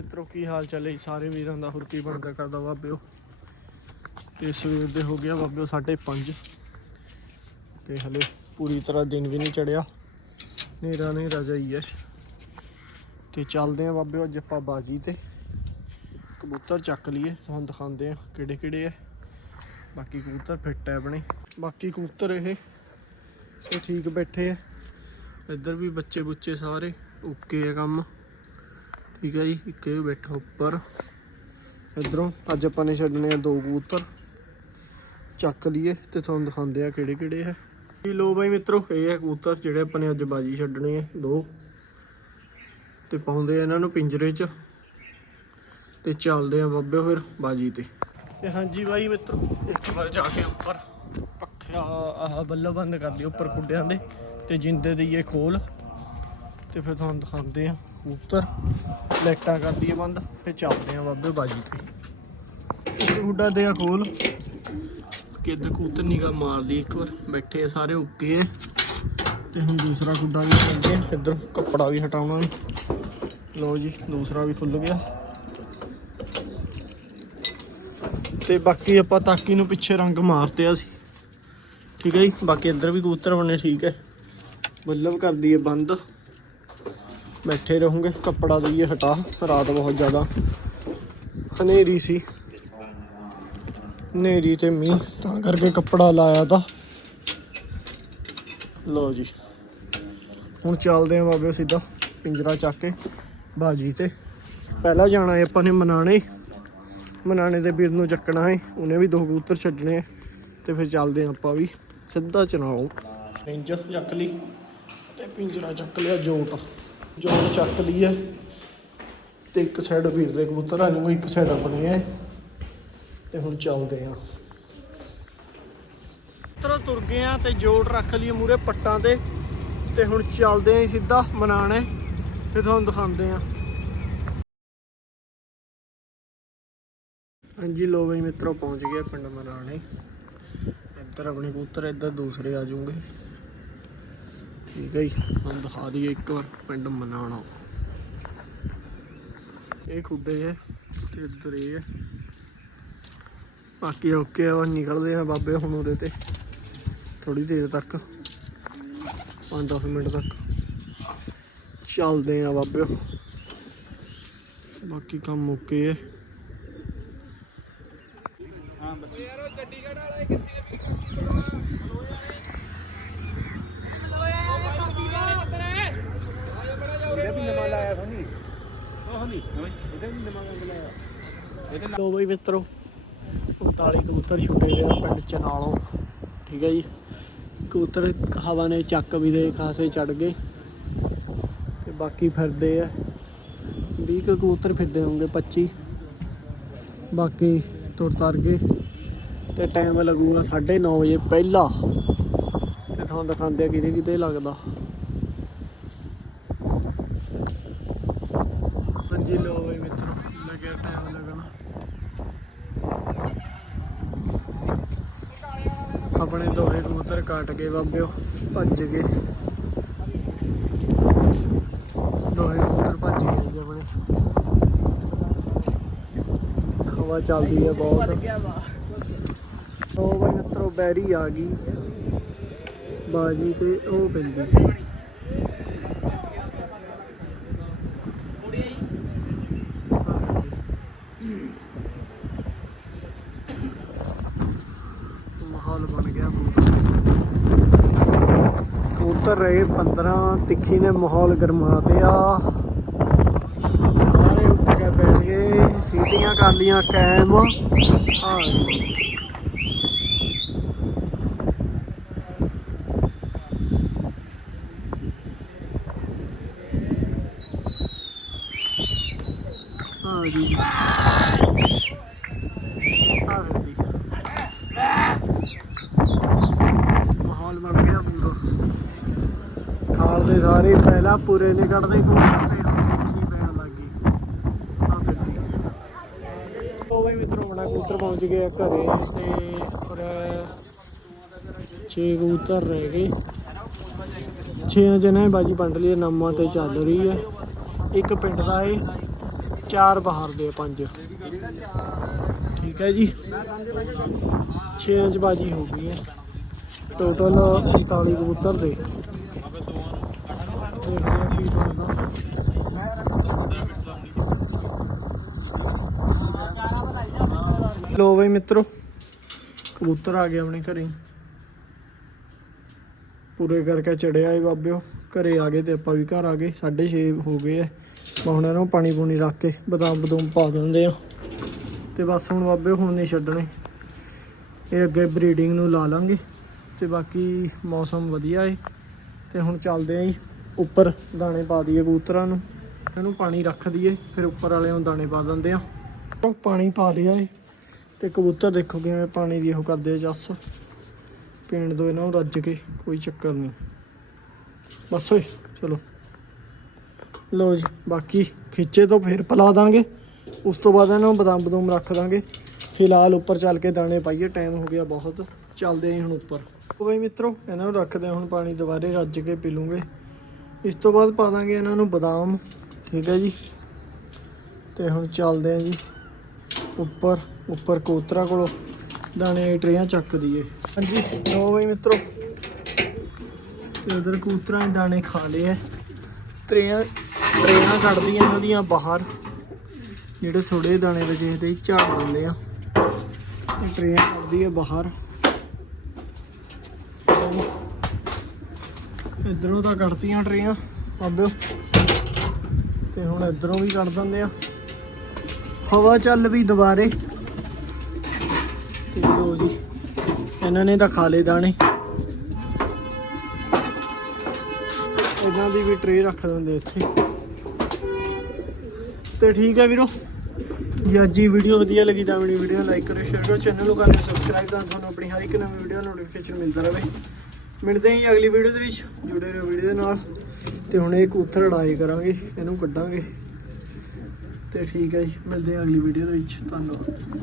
ਮਿੱਤਰੋ, ਕੀ ਹਾਲ ਚਾਲ ਹੈ? ਸਾਰੇ ਵੀਰਾਂ ਦਾ ਹੋਰ ਕੀ ਬਣਦਾ ਕਰਦਾ ਬਾਬਿਓ? ਤੇ ਸਵੇਰ ਦੇ ਹੋ ਗਿਆ ਬਾਬਿਓ 5:30 ਤੇ ਹਲੇ ਪੂਰੀ ਤਰ੍ਹਾਂ ਦਿਨ ਵੀ ਨਹੀਂ ਚੜਿਆ ਨੇਰਾ ਨੇਰਾ ਜਾਈ ਹੈ ਤੇ ਚੱਲਦੇ ਆ ਬਾਬਿਓ ਅੱਜ ਆਪਾਂ ਬਾਜੀ ਤੇ। ਕਬੂਤਰ ਚੱਕ ਲਈਏ। ਤੁਹਾਨੂੰ ਦਿਖਾਉਂਦੇ ਆ ਕਿਹੜੇ ਕਿਹੜੇ ਆ ਬਾਕੀ ਕਬੂਤਰ ਫਿੱਟ ਹੈ ਆਪਣੇ। ਬਾਕੀ ਕਬੂਤਰ ਇਹ ਇਹ ਠੀਕ ਬੈਠੇ ਆ ਇੱਧਰ ਵੀ ਬੱਚੇ ਬੁੱਚੇ ਸਾਰੇ ਓਕੇ ਆ ਕੰਮ। ਠੀਕ ਹੈ ਜੀ, ਇੱਕ ਇਹ ਬੈਠਾ ਉੱਪਰ। ਇਧਰੋਂ ਅੱਜ ਆਪਾਂ ਨੇ ਛੱਡਣੇ ਆ ਦੋ ਕਬੂਤਰ। ਚੱਕ ਲਈਏ ਤੇ ਤੁਹਾਨੂੰ ਦਿਖਾਉਂਦੇ ਆ ਕਿਹੜੇ ਕਿਹੜੇ ਹੈ ਜੀ ਲੋ ਬਾਈ ਮਿੱਤਰੋ, ਇਹ ਹੈ ਕਬੂਤਰ ਜਿਹੜੇ ਆਪਾਂ ਨੇ ਅੱਜ ਬਾਜੀ ਛੱਡਣੇ ਆ, ਦੋ। ਤੇ ਪਾਉਂਦੇ ਆ ਇਹਨਾਂ ਨੂੰ ਪਿੰਜਰੇ 'ਚ। ਤੇ ਚੱਲਦੇ ਆ ਬੱਬੇ ਫਿਰ ਬਾਜੀ ਤੇ। ਤੇ ਹਾਂਜੀ ਬਾਈ ਮਿੱਤਰੋ, ਇੱਕ ਵਾਰ ਜਾ ਕੇ ਉੱਪਰ ਪੱਖਾ ਆਹ ਬੱਲਬ ਬੰਦ ਕਰ ਦਿਓ ਉੱਪਰ ਕੁੱਡਿਆਂ ਦੇ। ਤੇ ਜਿੰਦੇ ਦਈਏ ਖੋਲ। ਤੇ ਫਿਰ ਤੁਹਾਨੂੰ ਦਿਖਾਉਂਦੇ ਆ। ਕਬੂਤਰ। ਲਾਈਟਾਂ ਕਰ ਦਈਏ ਬੰਦ, ਫਿਰ ਚੱਲਦੇ ਆ ਬਾਬੇ ਬਾਜੀ ਤੇ। ਇੱਕ ਗੁੱਡਾ ਦੇ ਆ ਖੋਲ। ਕਿ ਇੱਧਰ ਕਬੂਤਰ ਨਿਗਾ ਮਾਰਦੀ ਇੱਕ ਵਾਰ, ਬੈਠੇ ਸਾਰੇ ਓਕੇ ਆ। ਤੇ ਹੁਣ ਦੂਸਰਾ ਗੁੱਡਾ ਵੀ ਕਰਦੇ ਆ ਇੱਧਰ ਕੱਪੜਾ ਵੀ ਹਟਾਉਣਾ। ਲਓ ਜੀ, ਦੂਸਰਾ ਵੀ ਖੁੱਲ ਗਿਆ। ਤੇ ਬਾਕੀ ਆਪਾਂ ਤਾਕੀ ਨੂੰ ਪਿੱਛੇ ਰੰਗ ਮਾਰਤੇ ਆ ਸੀ। ਠੀਕ ਹੈ ਜੀ, ਬਾਕੀ ਇੱਧਰ ਵੀ ਕਬੂਤਰ ਬਣੇ ਠੀਕ ਹੈ। ਬੱਲਬ ਕਰ ਦਈਏ ਬੰਦ। ਬੈਠੇ ਰਹੋਗੇ, ਕੱਪੜਾ ਦਈਏ ਹਟਾ, ਰਾਤ ਬਹੁਤ ਜ਼ਿਆਦਾ। ਹਨੇਰੀ ਸੀ। ਹਨੇਰੀ ਤੇ ਮੀਂਹ, ਤਾਂ ਕਰਕੇ ਕੱਪੜਾ ਲਾਇਆ ਤਾਂ। ਲਓ ਜੀ। ਹੁਣ ਚੱਲਦੇ ਆਂ ਬਾਬੇ ਸਿੱਧਾ ਪਿੰਜਰਾ ਚੱਕ ਕੇ ਬਾਜੀ ਤੇ। ਪਹਿਲਾਂ ਜਾਣਾ ਹੈ ਆਪਾਂ ਨੇ ਮਨਾਣੇ। ਮਨਾਣੇ ਦੇ ਵੀਰ ਨੂੰ ਚੱਕਣਾ ਹੈ, ਉਹਨੇ ਵੀ ਦੋ ਕਬੂਤਰ ਛੱਡਣੇ ਆ ਤੇ ਫਿਰ ਚੱਲਦੇ ਆਂ ਆਪਾਂ ਵੀ ਸਿੱਧਾ ਚਨਾਓ। ਰਿੰਜ ਚੱਕ ਲਈ ਤੇ ਪਿੰਜਰਾ ਚੱਕ ਲਿਆ ਜੋਟ ਜੋੜ ਚੱਕ ਲਈ ਹੈ ਤੇ ਇੱਕ ਸਾਈਡ ਵੀਰ ਦੇ ਕਬੂਤਰ ਆ ਨੂੰ ਇੱਕ ਸਾਈਡ ਆਪਣੇ ਹੈ ਤੇ ਹੁਣ ਚੱਲਦੇ ਆਂ। ਤਰ੍ਹਾਂ ਤੁਰ ਗਏ ਆ ਤੇ ਜੋੜ ਰੱਖ ਲਈ ਮੂਰੇ ਪੱਟਾਂ ਤੇ ਤੇ ਹੁਣ ਚੱਲਦੇ ਆ ਸਿੱਧਾ ਮਨਾਣੇ ਤੇ ਤੁਹਾਨੂੰ ਦਿਖਾਉਂਦੇ ਆ। ਹਾਂਜੀ ਲੋ ਬਈ ਮਿੱਤਰੋ ਪਹੁੰਚ ਗਏ ਪਿੰਡ ਮਨਾਣੇ। ਇੱਧਰ ਆਪਣੇ ਕਬੂਤਰ ਇੱਧਰ ਦੂਸਰੇ ਆ ਜਾਊਂਗੇ। ਠੀਕ ਹੈ ਜੀ। ਹੁਣ ਦਿਖਾ ਦਈਏ ਇੱਕ ਵਾਰ ਪਿੰਡ ਮਨਾਣਾ। ਇਹ ਖੁੱਡੇ ਹੈ ਤੇ ਇੱਧਰ ਇਹ ਹੈ ਬਾਕੀ ਓਕੇ ਆ ਨਿਕਲਦੇ ਆ ਬਾਬੇ ਹੁਣ ਉਹਦੇ ਤੇ। ਥੋੜੀ ਦੇਰ ਤੱਕ 5-10 ਮਿੰਟ ਤੱਕ। ਚੱਲਦੇ ਆ ਬਾਬੇ। ਬਾਕੀ ਕੰਮ ਓਕੇ ਹੈ ਲੋ ਬਈ ਮਿੱਤਰੋ 39 ਕਬੂਤਰ ਛੁੱਟੇ ਗਏ ਆ ਪਿੰਡ ਚਨਾਲੋਂ। ਠੀਕ ਹੈ ਜੀ। ਕਬੂਤਰ ਹਵਾ ਨੇ ਚੱਕ ਵੀ ਦੇ, ਖਾਸੇ ਚੜ ਗਏ। ਤੇ ਬਾਕੀ ਫਿਰਦੇ ਆ। 20 ਕੁ ਕਬੂਤਰ ਫਿਰਦੇ ਹੋਣਗੇ 25 ਬਾਕੀ ਤੁਰ ਤਰ ਗਏ। ਤੇ ਟਾਈਮ ਲੱਗੂਗਾ 9:30 ਵਜੇ, ਪਹਿਲਾ। ਤੇ ਤੁਹਾਨੂੰ ਦਿਖਾਉਂਦੇ ਆ ਕਿਤੇ ਕਿਤੇ ਲੱਗਦਾ। ਹਾਂਜੀ ਲੋ ਬਈ ਮਿੱਤਰੋ ਲੱਗਿਆ ਟਾਈਮ ਲੱਗਣਾ। ਆਪਣੇ ਦੋਹੇ ਕਬੂਤਰ ਕੱਟ ਗਏ ਬਾਬਿਓ ਭੱਜ ਗਏ। ਦੋਹੇ ਕਬੂਤਰ ਭੱਜ ਗਏ ਜੀ ਆਪਣੇ। ਹਵਾ ਚੱਲਦੀ ਹੈ ਬਹੁਤ। ਉਹ ਬਈ ਮਿੱਤਰੋ ਬੈਰੀ ਆ ਗਈ। ਬਾਜੀ ਤੇ ਉਹ ਪੈਂਦੀ ਮਾਹੌਲ ਬਣ ਗਿਆ ਕਬੂਤਰ ਰਹੇ 15 ਤਿੱਖੀ ਨੇ ਮਾਹੌਲ ਗਰਮਾ ਦਿਆ ਸਾਰੇ ਉੱਠ ਕੇ ਬੈਠ ਗਏ, ਸੀਟੀਆਂ ਕਰ ਲੀਆਂ ਕੈਮ ਆ ਗਏ। ਆ ਗਈ ਆ ਗਈ ਮਾਹੌਲ ਬਣ ਗਿਆ ਪੂਰਾ ਖਾਲ ਦੇ ਸਾਰੇ ਪਹਿਲਾਂ ਪੂਰੇ ਨੇ ਕੱਢਦੇ ਕਬੂਤਰ ਤੇ ਦੇਖੀ ਪੈਣ ਲੱਗੀ। ਆ ਫਿਰਦੀ ਉਹ ਬਈ ਮਿੱਤਰੋ ਬਣਾ ਕਬੂਤਰ ਪਹੁੰਚ ਗਏ ਘਰੇ ਤੇ ਔਰ 6 ਕਬੂਤਰ ਰਹਿ ਗਏ। 6 ਜਣੇ ਬਾਜੀ ਵੰਡ ਲਈ ਨਾਮਾਂ ਤੇ ਚੱਲ ਰਹੀ ਹੈ। ਇੱਕ ਪਿੰਡ ਦਾ ਏ, ਚਾਰ ਬਾਹਰ ਦੇ ਪੰਜ। ਠੀਕ ਹੈ ਜੀ। 6 ਇੰਚ ਬਾਜੀ ਹੋ ਗਈ ਹੈ। ਟੋਟਲ 45 ਕਬੂਤਰ ਦੇ। ਦੇਖਦੇ ਹਾਂ ਕੀ ਬਣਦਾ ਲੋ ਬਈ ਮਿੱਤਰੋ, ਕਬੂਤਰ ਆ ਗਏ ਆਪਣੇ ਘਰੇ। ਪੂਰੇ ਕਰਕੇ ਚੜਿਆ ਏ ਬਾਬਿਓ। ਘਰੇ ਆ ਗਏ ਤੇ ਆਪਾਂ ਵੀ ਘਰ ਆ ਗਏ। 6:30 ਹੋ ਗਏ ਐ। ਮੈਂ ਹੁਣ ਇਹਨਾਂ ਨੂੰ ਪਾਣੀ ਪੂਣੀ ਰੱਖ ਕੇ ਬਦਾਮ ਬਦੂਮ ਪਾ ਦਿੰਦੇ ਆ। ਤੇ ਬਸ ਹੁਣ ਬਾਬੇ ਹੁਣ ਨਹੀਂ ਛੱਡਣੇ। ਇਹ ਅੱਗੇ ਬਰੀਡਿੰਗ ਨੂੰ ਲਾ ਲਾਂਗੇ। ਤੇ ਬਾਕੀ ਮੌਸਮ ਵਧੀਆ ਏ। ਤੇ ਹੁਣ ਚੱਲਦੇ ਆਂ ਜੀ। ਉੱਪਰ ਦਾਣੇ ਪਾ ਦਈਏ ਕਬੂਤਰਾਂ ਨੂੰ। ਇਹਨੂੰ ਪਾਣੀ ਰੱਖ ਦਈਏ, ਫਿਰ ਉੱਪਰ ਵਾਲੇ ਨੂੰ ਦਾਣੇ ਪਾ ਦਿੰਦੇ ਆ ਪਾਣੀ ਪਾ ਲਿਆ ਏ। ਤੇ ਕਬੂਤਰ ਦੇਖੋ ਕਿਵੇਂ ਪਾਣੀ ਦੀ ਉਹ ਕਰਦੇ ਆ ਜੱਸ। ਪੀਣ ਦੋ ਇਹਨਾਂ ਨੂੰ, ਰੱਜ ਕੇ, ਕੋਈ ਚੱਕਰ ਨਹੀਂ। ਬਸ ਓਏ, ਚਲੋ। ਲੋ ਜੀ, ਬਾਕੀ ਖਿੱਚੇ ਤੋਂ ਫਿਰ ਪਲਾ ਦਾਂਗੇ। ਉਸ ਤੋਂ ਬਾਅਦ ਇਹਨਾਂ ਨੂੰ ਬਦਾਮ ਬਦੂਮ ਰੱਖ ਦਾਂਗੇ। ਫਿਲਹਾਲ ਉੱਪਰ ਚੱਲ ਕੇ ਦਾਣੇ ਪਾਈਏ, ਟਾਈਮ ਹੋ ਗਿਆ ਬਹੁਤ। ਚੱਲਦੇ ਆਂ ਹੁਣ ਉੱਪਰ। ਉਹ ਬਈ ਮਿੱਤਰੋ, ਇਹਨਾਂ ਨੂੰ ਰੱਖਦੇ ਹਾਂ ਹੁਣ ਪਾਣੀ, ਦੁਬਾਰੇ ਰੱਜ ਕੇ ਪੀ ਲੂੰਗੇ। ਇਸ ਤੋਂ ਬਾਅਦ ਪਾ ਦਾਂਗੇ ਇਹਨਾਂ ਨੂੰ ਬਦਾਮ, ਠੀਕ ਹੈ ਜੀ। ਤੇ ਹੁਣ ਚੱਲਦੇ ਆਂ ਜੀ ਉੱਪਰ ਉੱਪਰ ਕੋਤਰਾ ਕੋਲੋਂ ਦਾਣੇ ਟਰੇਆਂ ਚੱਕ ਦਈਏ। ਹਾਂਜੀ ਲੋ ਬਈ ਮਿੱਤਰੋ। ਤੇ ਉਧਰ ਕੂਤਰਾਂ ਦੇ ਦਾਣੇ ਖਾ ਲਏ ਐ ਟਰੇਆਂ ਟਰੇਆਂ ਕੱਢਦੀਆਂ ਇਹਨਾਂ ਦੀਆਂ ਬਾਹਰ। ਜਿਹੜੇ ਥੋੜੇ ਦਾਣੇ ਬਚੇ ਤੇ ਝਾੜ ਦਿੰਦੇ ਆ। ਇਹ ਟਰੇਆਂ ਕੱਢਦੀ ਹੈ ਬਾਹਰ। ਇਧਰੋਂ ਤਾਂ ਕੱਢਤੀਆਂ ਟਰੇਆਂ ਬਾਬਿਓ ਤੇ ਹੁਣ ਇਧਰੋਂ ਵੀ ਕੱਢ ਦਿੰਦੇ ਆ। ਹਵਾ ਚੱਲ ਵੀ ਦੁਬਾਰੇ। ਤੇ ਲੋ ਜੀ, ਇਹਨਾਂ ਨੇ ਤਾਂ ਖਾ ਲਏ ਦਾਣੇ। ਇਹਨਾਂ ਦੀ ਵੀ ਟਰੇ ਰੱਖ ਦਿੰਦੇ ਇੱਥੇ। ਤੇ ਠੀਕ ਹੈ ਵੀਰੋ। ਜੇ ਅੱਜ ਦੀ ਵੀਡੀਓ ਵਧੀਆ ਲੱਗੀ ਤਾਂ ਮੇਰੀ ਵੀਡੀਓ ਲਾਈਕ ਕਰੋ ਸ਼ੇਅਰ ਕਰੋ ਚੈਨਲ ਨੂੰ ਕਰ ਸਬਸਕ੍ਰਾਈਬ ਤਾਂ ਤੁਹਾਨੂੰ ਆਪਣੀ ਹਰ ਇੱਕ ਨਵੀਂ ਵੀਡੀਓ ਨੋਟੀਫਿਕੇਸ਼ਨ ਮਿਲਦਾ ਰਹੇ। ਮਿਲਦੇ ਹਾਂ ਜੀ ਅਗਲੀ ਵੀਡੀਓ ਦੇ ਵਿੱਚ, ਜੁੜੇ ਰਹੋ ਵੀਡੀਓ ਦੇ ਨਾਲ। ਤੇ ਹੁਣ ਇਹ ਕੂਥਰ ਲੜਾਈ ਕਰਾਂਗੇ, ਇਹਨੂੰ ਕੱਢਾਂਗੇ। ਤੇ ਠੀਕ ਹੈ ਜੀ, ਮਿਲਦੇ ਹਾਂ ਅਗਲੀ ਵੀਡੀਓ ਦੇ ਵਿੱਚ, ਧੰਨਵਾਦ।